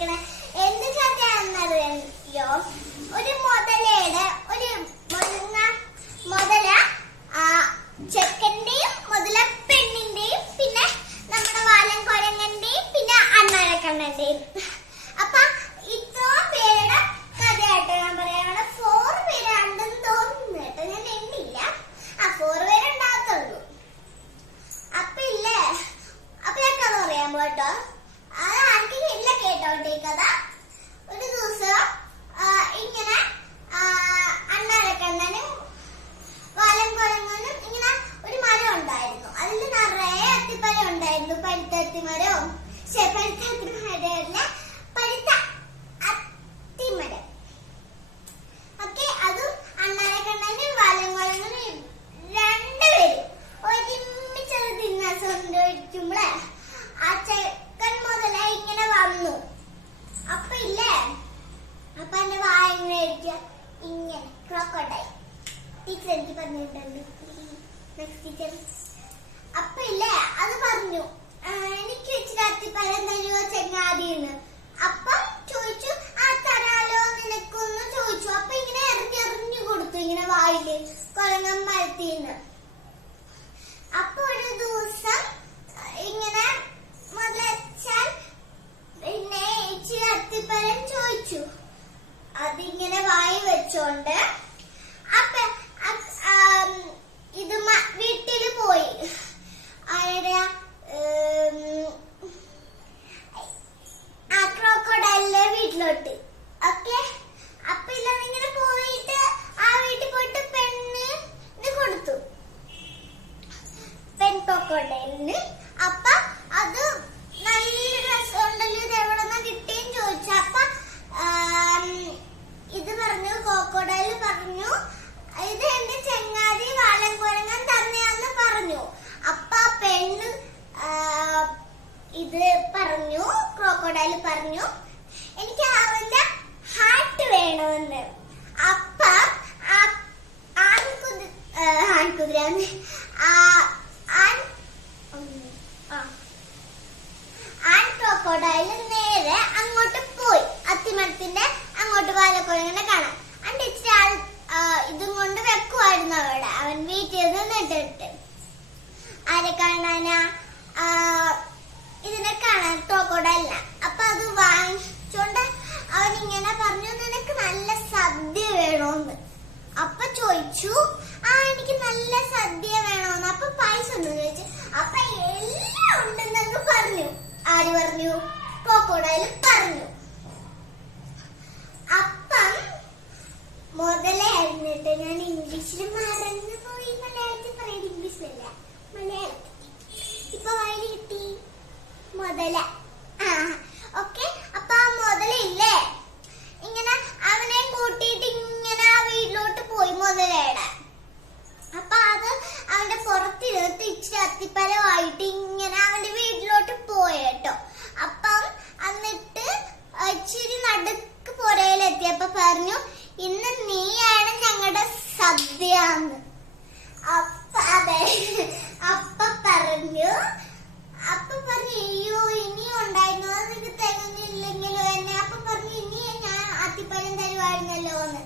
വന്നേക്കണ എന്ത് കഥയാണെന്നറിയോ? ഒരു മുതലയുടെ മുതല ചെക്കന്റെയും മുതല പെണ്ണിന്റെയും പിന്നെ നമ്മുടെ വാലൻ കുരങ്ങന്റെയും പിന്നെ അണ്ണാരക്കണ്ണന്റെയും. അപ്പൊ ഇത്ര പേരുടെ കഥയായിട്ട് ഞാൻ പറയാണ്. 4 പേരുണ്ടെന്ന് തോന്നുന്നു കേട്ടോ, ഞാൻ എണ്ണില്ല. 4 പേരുണ്ടാകത്തുള്ളൂ. അപ്പൊ ഇല്ലേ, അപ്പൊ ഞാൻ കഥ പറയാൻ പോട്ടോ. അത് ആർക്കെങ്കിലും ഇല്ല കേട്ടോട്ടെ ഈ കഥ. ഒരു ദിവസം ഇങ്ങനെ അണ്ണാരക്കണ്ണനും വാലൻ കുരങ്ങനും ഇങ്ങനെ ഒരു മരം ഉണ്ടായിരുന്നു. അതിൽ നിറയെ അത്തിപ്പഴം ഉണ്ടായിരുന്നു. പഴുത്ത അത്തിമരം, പഴുത്ത അത്തിമരം. ഓക്കെ, അതും അണ്ണാരക്കണ്ണനും വാലൻ കുരങ്ങനും രണ്ടുപേരും ഒരുമിച്ചത് തിന്നാൻ സ്വന്തം ആ ചെക്കൻ മുതല ഇങ്ങനെ വന്നു. അപ്പൊ ഇല്ലേ, അപ്പൊ എന്റെ വായന ഇങ്ങനെ ക്രോക്കോഡൈൽ ടീച്ചർ എനിക്ക് പറഞ്ഞിട്ടുണ്ട്. ടീച്ചർ അപ്പൊ ഇല്ലേ അത് പറഞ്ഞു, എനിക്ക് ഇച്ചിരി അത്തിപ്പഴം തരുമോ ചെങ്ങാതിന്ന്. അപ്പം ചോദിച്ചു, ആ തരാലോ നിനക്കൊന്ന് ചോദിച്ചു. അപ്പൊ ഇങ്ങനെ എറിഞ്ഞെറിഞ്ഞു കൊടുത്തു ഇങ്ങനെ വായില് കുരങ്ങൻ മരത്തിന്ന്. അപ്പൊ ഒരു ദിവസം ഇങ്ങനെ മുതലച്ചാൽ പിന്നെ ഇച്ചിരി അത്തിപ്പഴം ചോദിച്ചു. അതിങ്ങനെ വായി വെച്ചോണ്ട് അപ്പൊ ഇത് വീട്ടില് പോയി. ആ ക്രോക്കോഡൈലിന്റെ വീട്ടിലോട്ട്. ഓക്കെ, അപ്പൊ ഇങ്ങനെ പോയിട്ട് ആ വീട്ടിൽ പോയിട്ട് പെണ്ണിന് കൊടുത്തു, പെൺ ക്രോക്കോഡൈലിന്. അപ്പൊ അത് നല്ല രസമുണ്ടല്ലോ, ഇത് എവിടെന്നാ കിട്ടിയെന്ന് ചോദിച്ചു. അപ്പൊ ഇത് പറഞ്ഞു, ക്രോക്കോഡൈൽ പറഞ്ഞു, ഇത് എന്റെ ചെങ്ങാതി വാലൻ കുരങ്ങൻ തന്നെയാന്ന് പറഞ്ഞു. അപ്പൊ ആ പെണ്ണ് ഇത് പറഞ്ഞു, ക്രോക്കോഡൈൽ പറഞ്ഞു, എനിക്ക് അവന്റെ ഹാർട്ട് വേണമെന്ന്. അപ്പൊ ആൺകുതിരാന്ന് ആൺ ക്രോക്കോഡൈൽ നേരെ അങ്ങോട്ട് പോയി, അത്തിമരത്തിന്റെ അങ്ങോട്ട് വാലക്കുരങ്ങനെ കാണാൻ. അണ്ട് ഇച്ചിരി ആൾ ഇതും കൊണ്ട് വെക്കുമായിരുന്നു അവിടെ. അവൻ വീട്ടിൽ നിന്നിട്ട് ആരെ കാണാനാ? ഇതിനെ കാണാൻ, ക്രോക്കോഡൈലിനെ. അപ്പൊ അത് വാങ്ങിച്ചോണ്ട് അവൻ ഇങ്ങനെ പറഞ്ഞു, നിനക്ക് നല്ല സദ്യ വേണോന്ന്. അപ്പൊ ചോദിച്ചു, എനിക്ക് നല്ല സദ്യ വേണോന്ന്. അപ്പൊ പൈസ ഉണ്ടെന്ന് ചോദിച്ചു. അപ്പൊ എല്ലാം ഉണ്ടെന്നങ്ങ് പറഞ്ഞു. ആര് പറഞ്ഞു? ക്രോക്കോഡൈൽ പറഞ്ഞു. അപ്പം മുതലായിരുന്നിട്ട് ഞാൻ ഇംഗ്ലീഷിൽ മറന്നു പോയി. മലയാളത്തിൽ പറയുന്നത് ഇംഗ്ലീഷിലല്ല, മലയാളത്തിൽ. ഇപ്പൊ വായിൽ കിട്ടി മുതല. ഓക്കെ, അപ്പൊ ആ മുതലില്ലേ ഇങ്ങനെ അവനെ കൂട്ടിയിട്ട് ഇങ്ങനെ ആ വീട്ടിലോട്ട് പോയി മുതലയുടെ. അപ്പൊ അത് അവന്റെ പുറത്തിരുന്നിട്ട് ഇച്ചിരി അത്തിപ്പരമായിട്ട് ഇങ്ങനെ അവന്റെ വീട്ടിലോട്ട് പോയേട്ടോ. അപ്പം എന്നിട്ട് ഇച്ചിരി നടുക്ക് പുരയിലെത്തിയപ്പോ പറഞ്ഞു, ഇന്ന് നീയാണ് ഞങ്ങളുടെ സദ്യന്ന്. അപ്പൊ പറഞ്ഞു അയ്യോ ഇനിയും ഉണ്ടായിരുന്നു, അത് നിനക്ക് തികഞ്ഞില്ലെങ്കിലോ എന്നെ. അപ്പൊ പറഞ്ഞു, ഇനി ഞാൻ അത്തിപ്പഴം തരുവായിരുന്നല്ലോ എന്ന്.